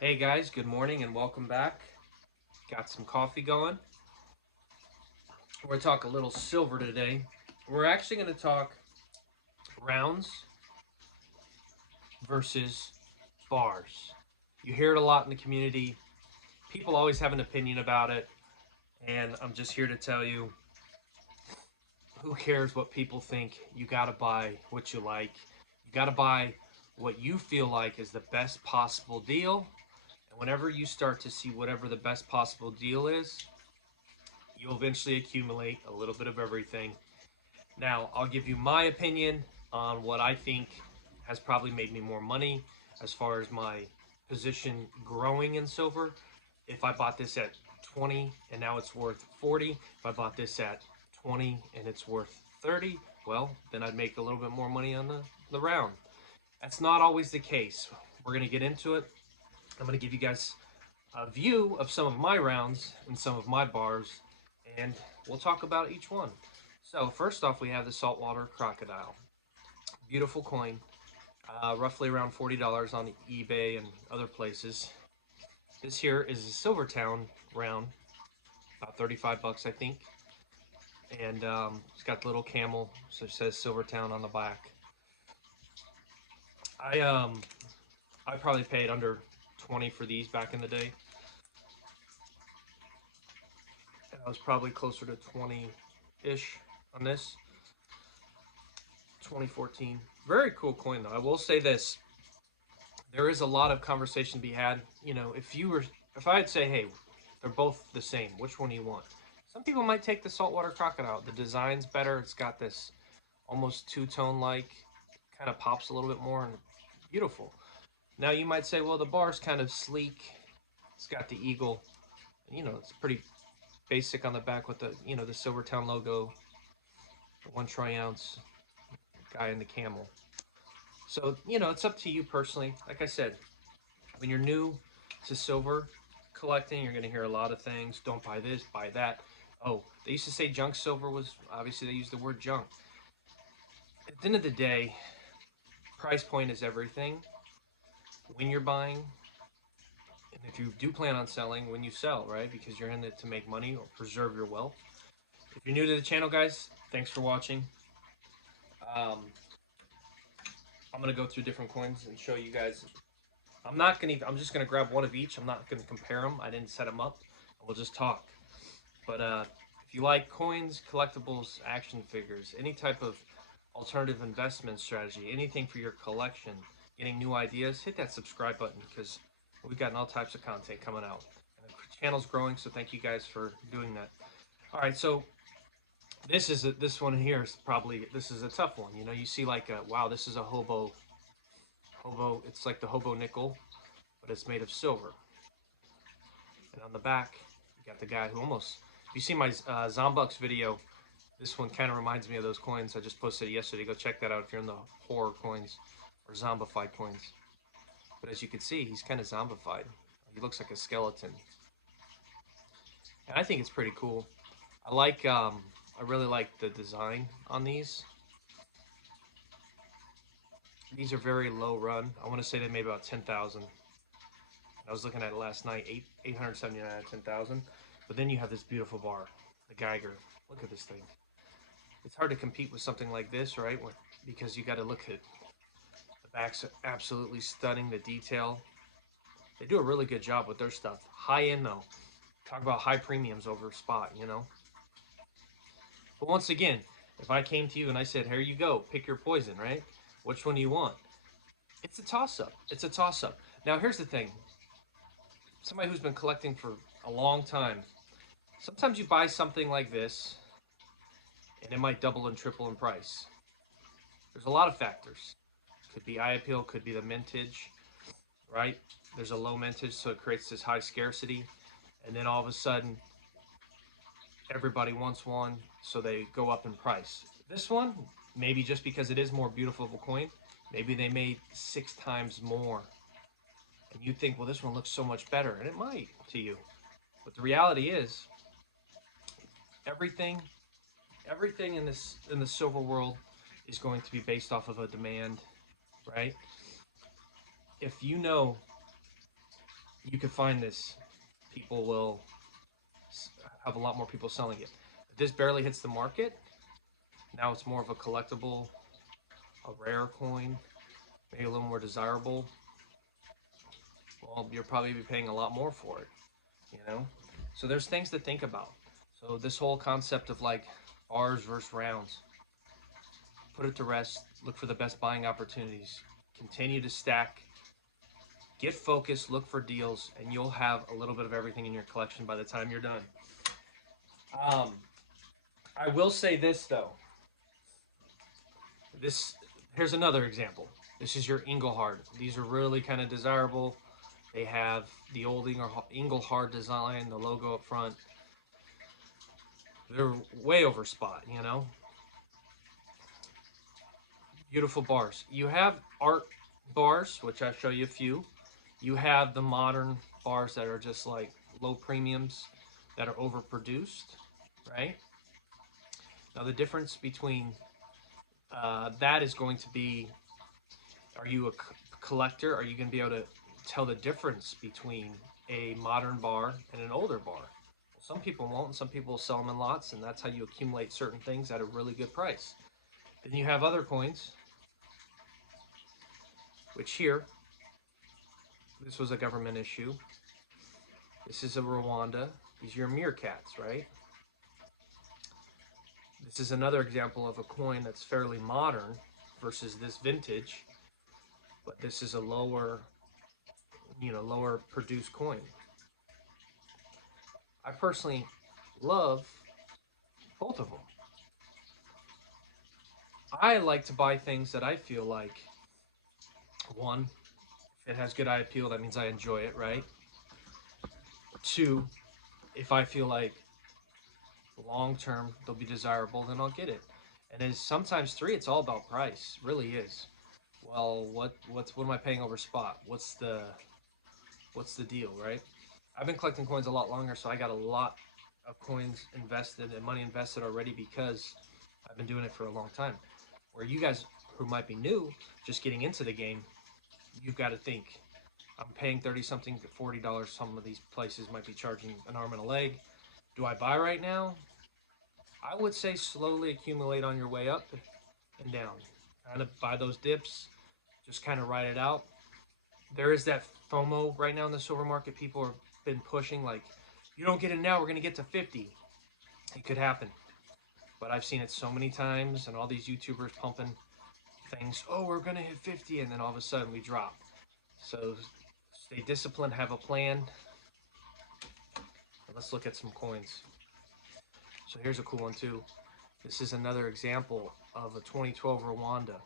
Hey guys, good morning and welcome back. Got some coffee going. We're going to talk a little silver today. We're actually going to talk rounds versus bars. You hear it a lot in the community. People always have an opinion about it, and I'm just here to tell you who cares what people think? You got to buy what you like. You got to buy what you feel like is the best possible deal. And whenever you start to see whatever the best possible deal is, you'll eventually accumulate a little bit of everything. Now, I'll give you my opinion on what I think has probably made me more money as far as my position growing in silver. If I bought this at 20 and now it's worth 40, if I bought this at 20 and it's worth 30, well, then I'd make a little bit more money on the round. That's not always the case. We're going to get into it. I'm going to give you guys a view of some of my rounds and some of my bars, and we'll talk about each one. So first off, we have the saltwater crocodile. Beautiful coin, roughly around $40 on eBay and other places. This here is a Silvertown round, about 35 bucks, I think. And it's got the little camel, so it says Silvertown on the back. I um I probably paid under 20 for these back in the day. And I was probably closer to 20-ish on this. 2014. Very cool coin though. I will say this: there is a lot of conversation to be had. If I'd say, hey, they're both the same, which one do you want? Some people might take the saltwater crocodile. The design's better. It's got this almost two-tone like, kind of pops a little bit more and beautiful. Now you might say, well, the bar's kind of sleek. It's got the eagle. It's pretty basic on the back with the Silvertown logo, the 1 troy ounce guy in the camel. So, it's up to you personally. Like I said, when you're new to silver collecting, you're going to hear a lot of things. Don't buy this, buy that. Oh, they used to say junk silver was, obviously, they used the word junk. At the end of the day, price point is everything. When you're buying, and if you do plan on selling, when you sell, right? Because you're in it to make money or preserve your wealth. If you're new to the channel, guys, thanks for watching. Um, I'm going to go through different coins and show you guys. I'm just gonna grab one of each. I'm not gonna compare them. I didn't set them up. We'll just talk. But if you like coins, collectibles, action figures, any type of alternative investment strategy, anything for your collection, getting new ideas, hit that subscribe button because we've gotten all types of content coming out. And the channel's growing, so thank you guys for doing that. All right, so this one here is probably this is a tough one. You see like wow, this is a hobo. It's like the hobo nickel, but it's made of silver. And on the back, you got the guy who almost. If you see my Zombux video, this one kind of reminds me of those coins I just posted yesterday. Go check that out if you're in the horror coins or zombified coins. But as you can see, he's kind of zombified. He looks like a skeleton. And I think it's pretty cool. I really like the design on these. These are very low run. I want to say they made about 10,000. I was looking at it last night, 879 out of 10,000. But then you have this beautiful bar, the Geiger. Look at this thing. It's hard to compete with something like this, right? Because you got to look at the back's absolutely stunning. The detail. They do a really good job with their stuff. High end though. Talk about high premiums over spot. But once again, if I came to you and I said, "Here you go, pick your poison," right? Which one do you want? It's a toss up. It's a toss up. Now here's the thing. Somebody who's been collecting for a long time. Sometimes you buy something like this and it might double and triple in price. There's a lot of factors. Could be eye appeal, could be the mintage, right? There's a low mintage, so it creates this high scarcity. And then all of a sudden, everybody wants one, so they go up in price. This one, maybe just because it is more beautiful of a coin, maybe they made 6 times more. And you think, well, this one looks so much better, and it might to you. But the reality is, everything everything in the silver world is going to be based off of a demand, right? If you know you could find this. People will have a lot more people selling it. If this barely hits the market, now it's more of a collectible, a rare coin, maybe a little more desirable. Well, you'll probably be paying a lot more for it, you know? So there's things to think about. So this whole concept of like bars versus rounds, put it to rest, look for the best buying opportunities, continue to stack, get focused, look for deals, and you'll have a little bit of everything in your collection by the time you're done. Um, I will say this though. This Here's another example. This is your Engelhard. These are really kind of desirable. They have the old Engelhard design, the logo up front. They're way over spot, you know. Beautiful bars. You have art bars, which I'll show you a few. You have the modern bars that are just like low premiums that are overproduced, right? Now the difference between that is going to be, are you a collector? Are you going to be able to tell the difference between a modern bar and an older bar? Well, some people won't, and some people will sell them in lots, and that's how you accumulate certain things at a really good price. Then you have other coins, which here, this was a government issue. This is a Rwanda. These are your meerkats, right? This is another example of a coin that's fairly modern versus this vintage, but this is a lower, lower produced coin. I personally love both of them. I like to buy things that I feel like, one, if it has good eye appeal, that means I enjoy it, right? Two, if I feel like long term they'll be desirable, then I'll get it. And then sometimes three, it's all about price, really is. Well, what am I paying over spot? What's the deal, right? I've been collecting coins a lot longer, so I got a lot of coins invested and money invested already because I've been doing it for a long time. Where you guys who might be new, just getting into the game, you've got to think, I'm paying 30 something to $40. Some of these places might be charging an arm and a leg. Do I buy right now? I would say slowly accumulate on your way up and down. Kind of buy those dips, just kind of ride it out. There is that FOMO right now in the silver market. People have been pushing like, you don't get it now, we're going to get to 50. It could happen. But I've seen it so many times, and all these YouTubers pumping things, oh, we're going to hit 50, and then all of a sudden we drop. So stay disciplined, have a plan. Let's look at some coins. So here's a cool one too. This is another example of a 2012 Rwanda.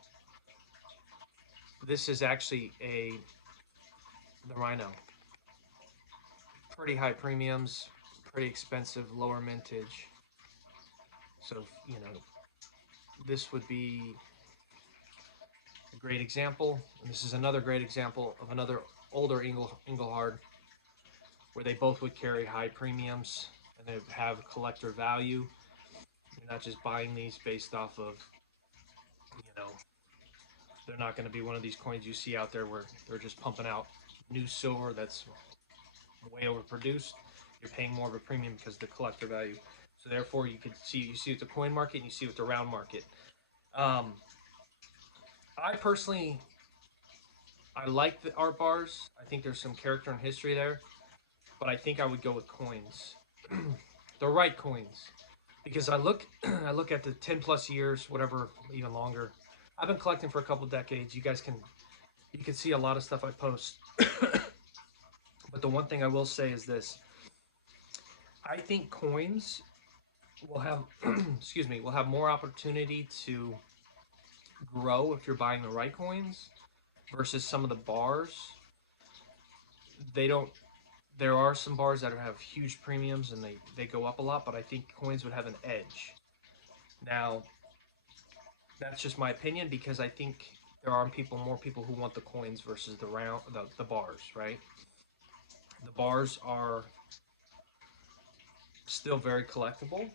This is actually the Rhino. Pretty high premiums, pretty expensive, lower mintage. So, this would be a great example. And this is another great example of another older Engelhard, where they both would carry high premiums and they have collector value. You're not just buying these based off of, they're not going to be one of these coins you see out there where they're just pumping out new silver that's way overproduced. You're paying more of a premium because of the collector value. So therefore, you see with the coin market and you see with the round market. I personally, I like the art bars. I think there's some character and history there, but I think I would go with coins, the right coins, because I look I look at the 10 plus years, whatever, even longer. I've been collecting for a couple decades. You can see a lot of stuff I post. But the one thing I will say is this: I think coins will have, will have more opportunity to grow if you're buying the right coins versus some of the bars. They don't. There are some bars that have huge premiums and they go up a lot, but I think coins would have an edge. Now, that's just my opinion because I think there are more people who want the coins versus the bars, right? The bars are still very collectible.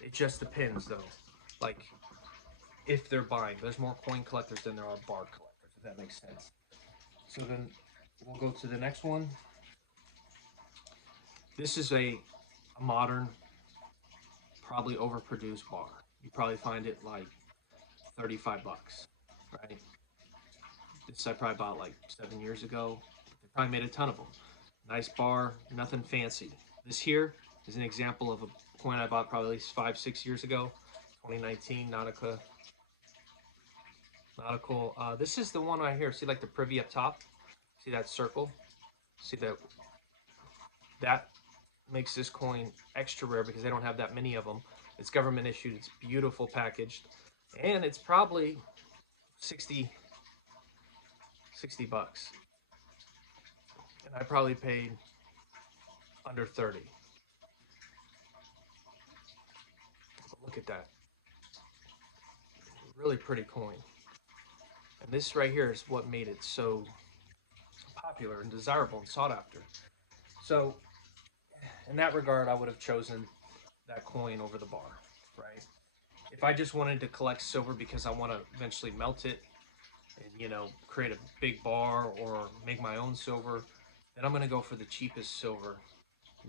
It just depends though. Like if they're buying, there's more coin collectors than there are bar collectors, if that makes sense. So then we'll go to the next one. This is a modern, probably overproduced bar. You probably find it like 35 bucks, right? This I probably bought like 7 years ago. They probably made a ton of them. Nice bar, nothing fancy. This here is an example of a coin I bought probably at least 5, 6 years ago. 2019 nautical. This is the one right here. See like the privy up top? See that circle? See that makes this coin extra rare because they don't have that many of them. It's government issued. It's beautiful packaged, and it's probably 60 bucks. And I probably paid under 30. But look at that. Really pretty coin. And this right here is what made it so popular and desirable and sought after. So, in that regard, I would have chosen that coin over the bar, right? If I just wanted to collect silver because I want to eventually melt it and, create a big bar or make my own silver, then I'm going to go for the cheapest silver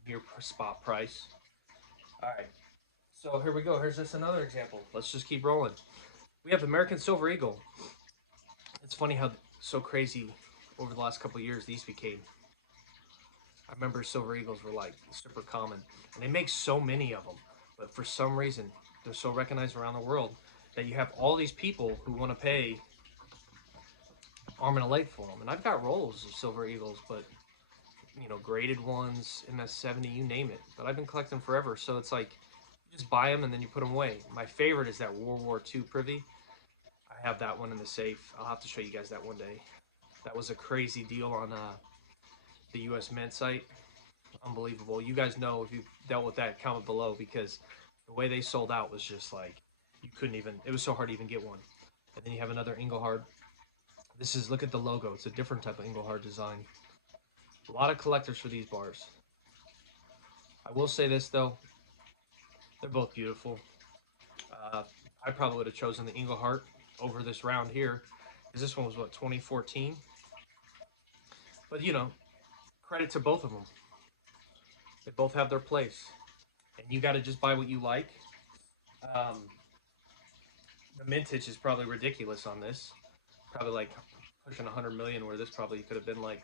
near spot price. All right. So here we go. Here's just another example. Let's just keep rolling. We have American Silver Eagle. It's funny how so crazy over the last couple of years these became. I remember Silver Eagles were like super common, and they make so many of them. But for some reason, they're so recognized around the world that you have all these people who want to pay arm and a leg for them. And I've got rolls of Silver Eagles, but graded ones, MS70, you name it. But I've been collecting forever, so it's like you just buy them and then you put them away. My favorite is that World War II privy. I have that one in the safe. I'll have to show you guys that one day. That was a crazy deal on the U.S. Mint site. Unbelievable. You guys know if you've dealt with that, comment below, because the way they sold out was just like you couldn't even. It was so hard to even get one. And then you have another Engelhard. This is, look at the logo. It's a different type of Engelhard design. A lot of collectors for these bars. I will say this though, they're both beautiful. I probably would have chosen the Engelhard over this round here, because this one was what, 2014. But credit to both of them. They both have their place, and you got to just buy what you like. Um, the mintage is probably ridiculous on this. Probably like pushing 100 million, where this probably could have been like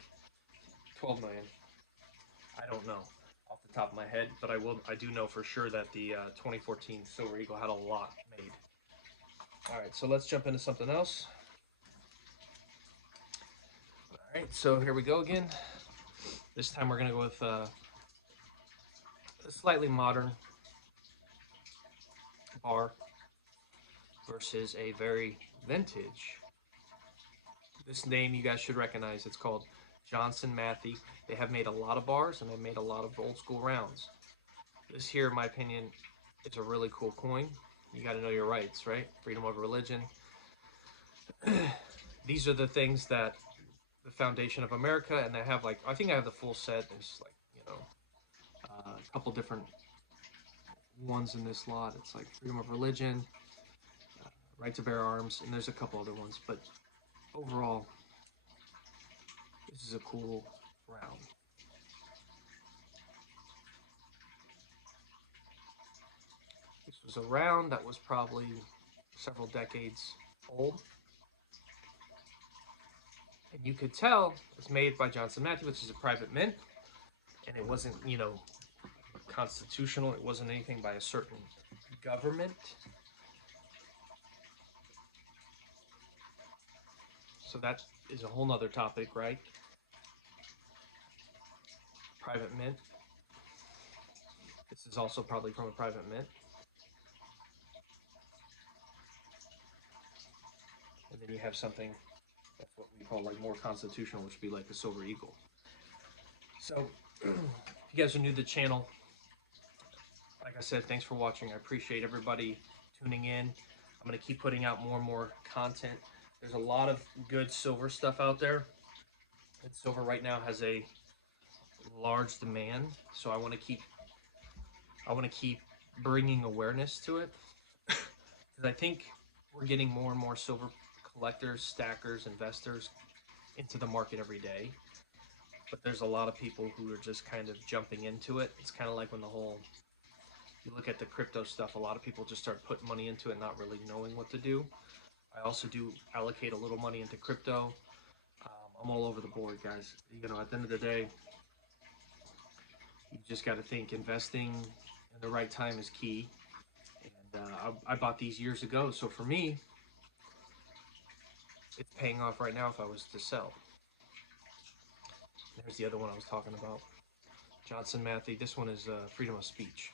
12 million. I don't know off the top of my head, but I do know for sure that the 2014 Silver Eagle had a lot made. All right, so let's jump into something else. All right, so here we go again. This time we're gonna go with a slightly modern bar versus a very vintage. This name you guys should recognize. It's called Johnson Matthey. They have made a lot of bars and they've made a lot of old school rounds. This here, in my opinion, is a really cool coin. You got to know your rights, right? Freedom of religion. These are the things that the foundation of America, and I have like, I think I have the full set. There's like, a couple different ones in this lot. It's like freedom of religion, right to bear arms, and there's a couple other ones. But overall, this is a cool round. This was a round that was probably several decades old. And you could tell it's made by Johnson Matthey, which is a private mint. And it wasn't, constitutional. It wasn't anything by a certain government. So that is a whole nother topic, right? Private mint. This is also probably from a private mint. And then you have something that's what we call like more constitutional, which would be like the Silver Eagle. So if you guys are new to the channel, like I said, thanks for watching. I appreciate everybody tuning in. I'm going to keep putting out more and more content. There's a lot of good silver stuff out there. And silver right now has a large demand, so I want to keep bringing awareness to it, because I think we're getting more and more silver collectors, stackers, investors into the market every day. but there's a lot of people who are just kind of jumping into it. It's kind of like when you look at the crypto stuff, a lot of people just start putting money into it, not really knowing what to do. I also do allocate a little money into crypto. I'm all over the board, guys. You know, at the end of the day, you just got to think investing in the right time is key. And I bought these years ago, so for me, it's paying off right now if I was to sell. There's the other one I was talking about, Johnson Matthey. This one is freedom of speech.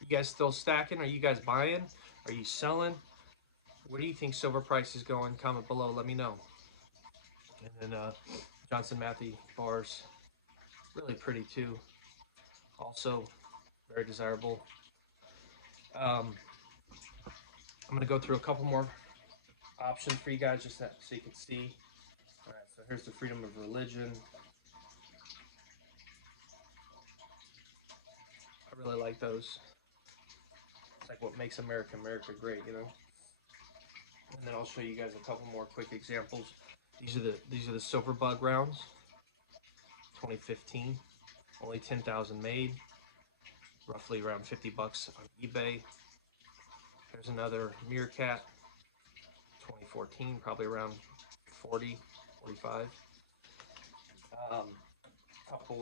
You guys still stacking? Are you guys buying? Are you selling? Where do you think silver price is going? Comment below. Let me know. And then Johnson Matthey bars, really pretty too. Also very desirable. I'm gonna go through a couple more options for you guys just so you can see. All right, so here's the freedom of religion. I really like those. It's like what makes America great, you know. And then I'll show you guys a couple more quick examples. These are the silver bug rounds, 2015. Only 10,000 made, roughly around 50 bucks on eBay. There's another Meerkat, 2014, probably around 40, 45.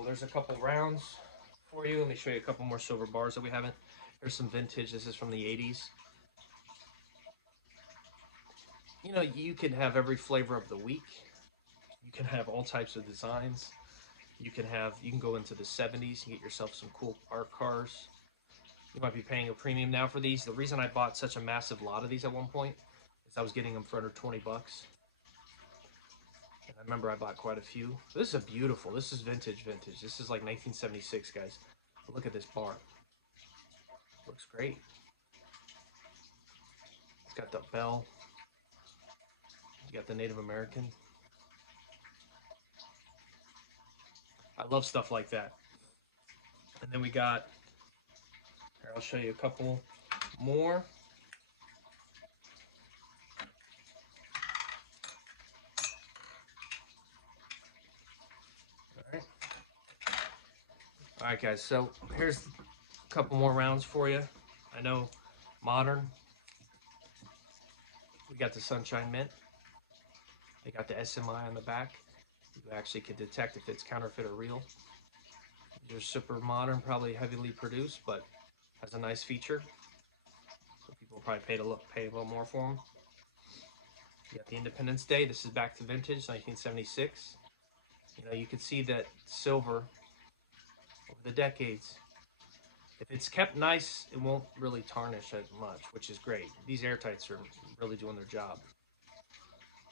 There's a couple rounds for you. Let me show you a couple more silver bars that we haven't. Here's some vintage. This is from the 80s. You know, you can have every flavor of the week. You can have all types of designs. You can go into the 70s and get yourself some cool art cars. You might be paying a premium now for these. The reason I bought such a massive lot of these at one point is I was getting them for under 20 bucks. And I remember I bought quite a few. This is this is vintage. This is like 1976, guys. But look at this bar. Looks great. It's got the bell. You got the Native American. I love stuff like that. And then we got, here, I'll show you a couple more. All right, guys, so here's a couple more rounds for you. I know modern. We got the Sunshine Mint. They got the SMI on the back. You actually can detect if it's counterfeit or real. They're super modern, probably heavily produced, but has a nice feature. So people probably pay a little more for them. You got the Independence Day. This is back to vintage, 1976. You know, you can see that silver over the decades, if it's kept nice, it won't really tarnish as much, which is great. These airtights are really doing their job.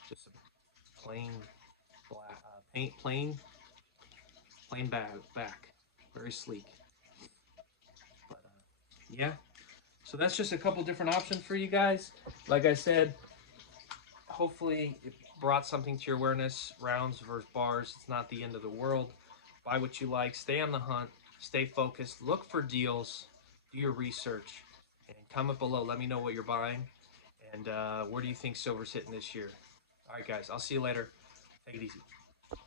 Just a plain black paint, plain back, very sleek. But yeah, so that's just a couple different options for you guys. Like I said, hopefully it brought something to your awareness. Rounds versus bars, it's not the end of the world. Buy what you like, stay on the hunt, stay focused, look for deals, do your research, and comment below. Let me know what you're buying, and where do you think silver's hitting this year. All right, guys, I'll see you later. Take it easy.